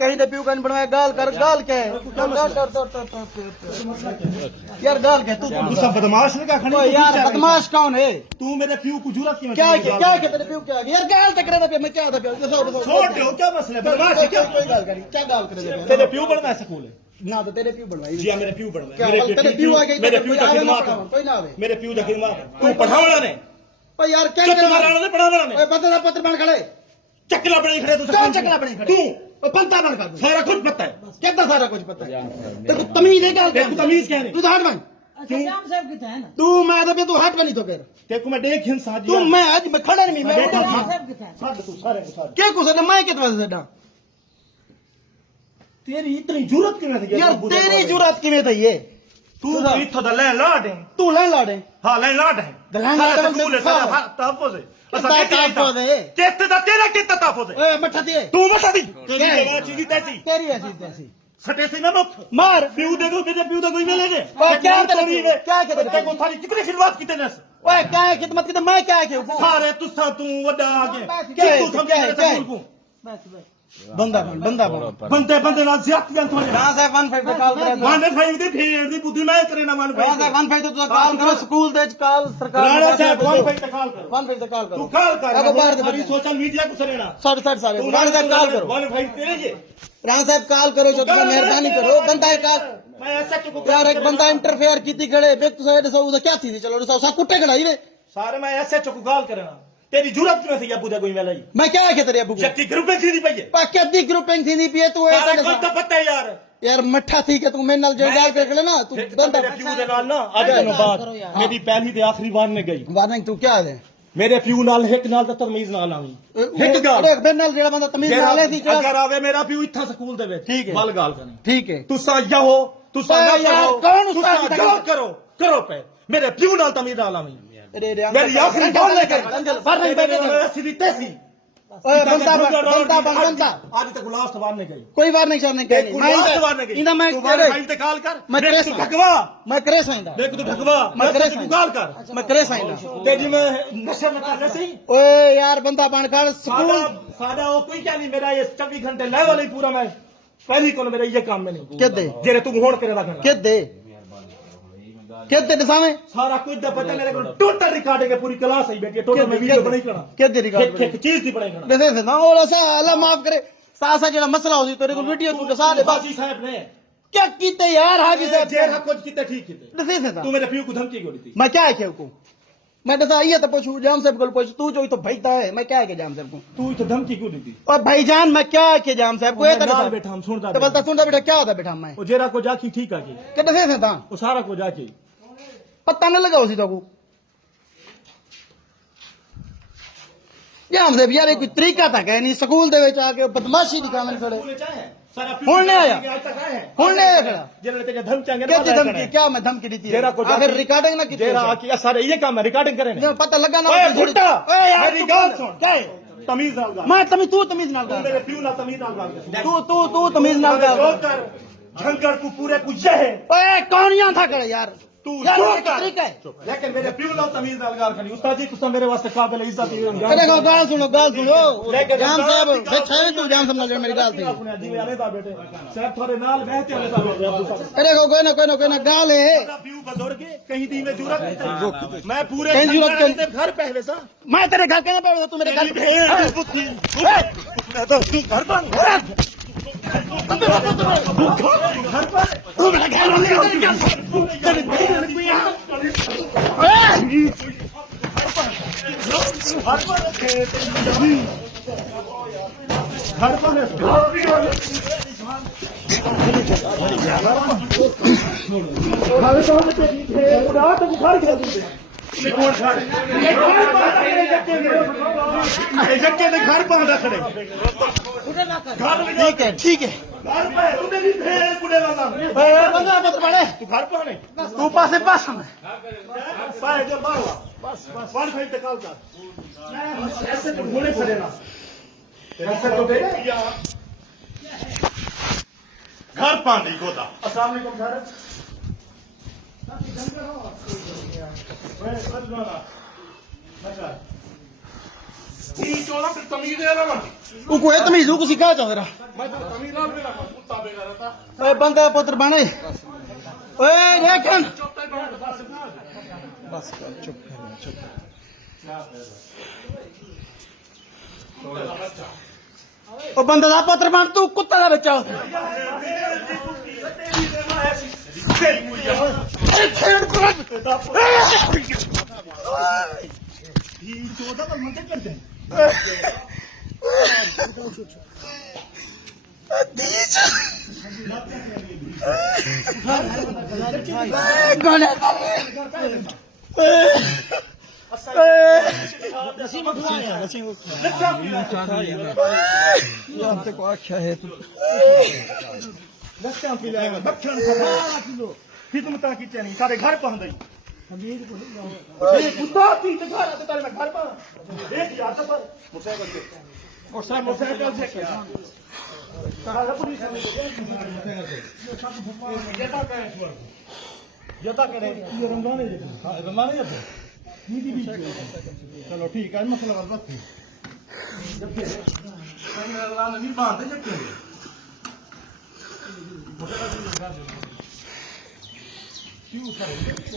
कहीं दे प्यू का नहीं बनवाया गाल कर गाल क्या है यार गाल क्या तू सब बदमाश ने क्या खड़ी यार बदमाश कौन है तू मेरे प्यू को जरूरत क्यों क्या क्या तेरे प्यू क्या यार गाल तक करे पे मैं क्या था छोड़ दो क्या मसला बदमाश क्या कोई गाल करी क्या गाल करे तेरे प्यू बनवा स्कूल है ना तो तेरे प्यू बनवाई जी मेरे प्यू बनवा तेरे प्यू आ गई मेरे प्यू का खिदमत कोई ना आवे मेरे प्यू का खिदमत तू पढ़ावड़ा ने ओ यार क्या तुम्हारा ने पढ़ावड़ा ने ओए पत्र पत्र बन खड़े चकला बने खड़े तू कौन चकला बने खड़े तू पंता बन खड़े सारा कुछ पता है कितना सारा कुछ पता है तेरे को तमीज है क्या तेरे को तमीज क्या है तू तो हट बन अच्छा जाम साहब कितना है ना तू मैं तो तू हट बनी तो फिर तेरे को मैं देख हिंसा तू मैं आज मैं खड़ा नहीं मैं जाम साहब कितना है साथ तू सारे सारे क्या कुछ है मैं कितना से डा तेरी इतनी जरूरत क्यों थी यार तेरी जरूरत किਵੇਂ थी ये तू इथों दा लैंडलॉर्ड है तू लैंडलॉर्ड है हां लैंडलॉर्ड है लैंडलॉर्ड स्कूल है सारा तहफ्फुज है तहफ्फुज है कित्ते दा तेरा कित्ता तहफ्फुज है ओए मठा दिए तू मत दी तेरी आवाज चीज़ तैसी तेरी ऐसी तैसी सटे से ना मुख मार प्यू दे दो तेरे प्यू दा कोई मिले ने क्या तेरे तेरे को थारी कितनी खिदमत किते ने ओए क्या है खिदमत की मैं क्या है सारे तुसा तू वड्डा आगे क्या तू समझ मेरे स्कूल को बस बस बंदा बन बंदे नाल ज्यादतियां थोड़ी कहां से 15 पे कॉल करे 15 दी फेर दी बुद्धि मैं करे ना 15 कहां से 15 तो कॉल करो स्कूल दे कॉल सरकार राणा साहब 15 पे कॉल करो 15 पे कॉल करो तू कॉल कर अब बाहर हमारी सोशल मीडिया को सरेना साढ़े सारे राणा साहब कॉल करो 15 तेरे ये राणा साहब कॉल करो जो तुम मेहरबानी करो बंदा है कॉल मैं ऐसा क्यों यार एक बंदा इंटरफेयर कीती खड़े बेक साइड से उधर क्या थी चलो सा कुत्ते खड़ाई रे सारे मैं ऐसे चुक कॉल करना तेरी जरूरत क्यों थी अबू दा कोई वेला मैं क्या है तेरे अबू जबकि ग्रुप में थी नहीं पई पाके ग्रुपिंग थी नहीं पिए तू सारा कुछ तो पता है यार यार मठा थी कि तू मेरे नाल जलगाल कर ले ना तू बंदा प्यू दे नाल ना आज दिनों बाद मेरी पहली ते आखिरी बार ने गई वार्निंग तू क्या है मेरे प्यू नाल एक नाल तो तमीज नाल आवी एक गाल देख मेरे नाल जेड़ा बंदा तमीज नाल है थी अगर आवे मेरा प्यू इत्था स्कूल दे विच ठीक है बल गाल करनी ठीक है तुसा जाओ तुसा ना यार, करो कौन उस्ताद तुसा जो करो पे मेरे प्यू नाल तमीज नाल आवी अरे रे मेरी आखिरी बार ने गई वार्निंग बैठे सीधी तैसी ओए बंदा आज तक लास्ट बार ने गई कोई वार नहीं करने के कोई लास्ट बार ने गई इंदा मैं तू बार भाई ते कॉल कर मैं देख तू करे ढकवा मैं करे साइंदा देख तू ढकवा मैं करे तू कॉल कर मैं करे साइंदा तेरी मैं नशे में कर सही ओए यार बंदा बन कर सादा स्कूल सादा वो कोई क्या नहीं मेरा ये 24 घंटे लेवल नहीं पूरा मैं पहली कौन मेरा ये काम में नहीं के दे जेरे तू होड़ करे रखना के दे सामे सारा कुछ दा पता मेरे को टोटल रिकॉर्डिंग है पूरी क्लास ही बैठी है टोटल में वीडियो बनाई करना के दे रिकॉर्ड एक चीज दी बनाई करना वैसे से ना ओला सा अल्लाह माफ करे सासा जेड़ा मसला होसी तेरे को वीडियो तू सारे बस हाजी साहब ने क्या कीते यार हाजी साहब जेरा कुछ कितना ठीक कीते वैसे से तू मेरे प्यू को धमकी क्यों दी थी मैं क्या है को मैं दसा ये तो पूछूं जाम साहब को पूछ तू जो तो भाईता है मैं क्या है के जाम साहब को तू तो धमकी क्यों दी थी और भाईजान मैं क्या है के जाम साहब को ये तो बैठा हम सुनता तो बता सुनता बेटा क्या होता बेटा मैं वो जेरा को जाकी ठीक आ गई के दसे से था वो सारा को जाकी पता नहीं लगा उसी तो को जाम साहब यार कोई तरीका था कह नहीं स्कूल दे विच आके बदमाशी दिखावन खड़े हुन नहीं आया हुन नहीं आया खड़ा जेरा तेरे धमकी क्या धमकी क्या मैं धमकी दी थी जेरा को आखिर रिकॉर्डिंग ना की जेरा आकी सारे ये काम है रिकॉर्डिंग करे नहीं पता लगा ना ओए भुट्टा ओए यार मेरी गाल सुन क्या है तमीज नाल गाल मैं तू तमीज नाल तू कर मेरे प्यू नाल तमीज नाल गाल तू तमीज नाल जो कर कर झंकर को पूरे को ये है ओए कौन यहाँ था करे यार तू यार जो ये कर तरीका है लेकिन मेरे प्यू नाल तमीज नाल गाल करनी उस्ताद जी तुसा मेरे वास्ते काबिल इज्जत है अरे गाल सुनो जाम साहब देखा है तू जाम साहब नाल मेरी गाल थी जी वाले दा बेटे साहब थोड़े नाल बहते वाले दा बेटे अरे कोई ना गाल है प्यू बुजुर्ग कहीं दी में जरूरत नहीं मैं पूरे कहीं जरूरत तेरे घर पहले सा मैं तेरे घर कहना पड़ेगा तू मेरे घर घर पर तू मेरा घर घर पहुंचा खड़े ठीक है बंदा मत पड़े तू घर पहुंचे तू पासे पास में बस वन फाइव तक कर ऐसे तो घोड़े खड़े ना ऐसे तो दे घर पानी गोदा अस्सलाम वालेकुम सर ये 14 फिर तमीज है ना ਉਹ ਕੋਈ ਤਮੀਜ਼ੂ ਕੁਛ ਕਾ ਚਾਹ ਤੇਰਾ मैं तो तमीज ना भी लगा कुत्ता बेकार था ਓਏ ਬੰਦਾ ਪੁੱਤਰ ਬਣ ਓਏ ਓਏ ਦੇਖਣ चौथा बैठ बस ਬਸ ਕਰ ਚੁੱਪ ਕਰ ਚੁੱਪ ਉਹ ਬੰਦੇ ਦਾ ਪੁੱਤਰ ਬਣ ਤੂੰ ਕੁੱਤੇ ਦਾ ਬੱਚਾ ਖੇਡ ਕਰ ये 14 पर मंदिर करते हैं लक्षण पी लेगा लक्षण फिर तुम ताकि चली सारे घर पहुंच गई कुत्ता तीन घर आते तारे मैं घर पर एक यार तो पर मोटरसाइकिल से और सब मोटरसाइकिल से क्या कहा पुलिस ने जता करे ये रमजान है हां रमजान है चलो ठीक है मसला बस जब फिर रमजान नहीं बांधते जब क्यों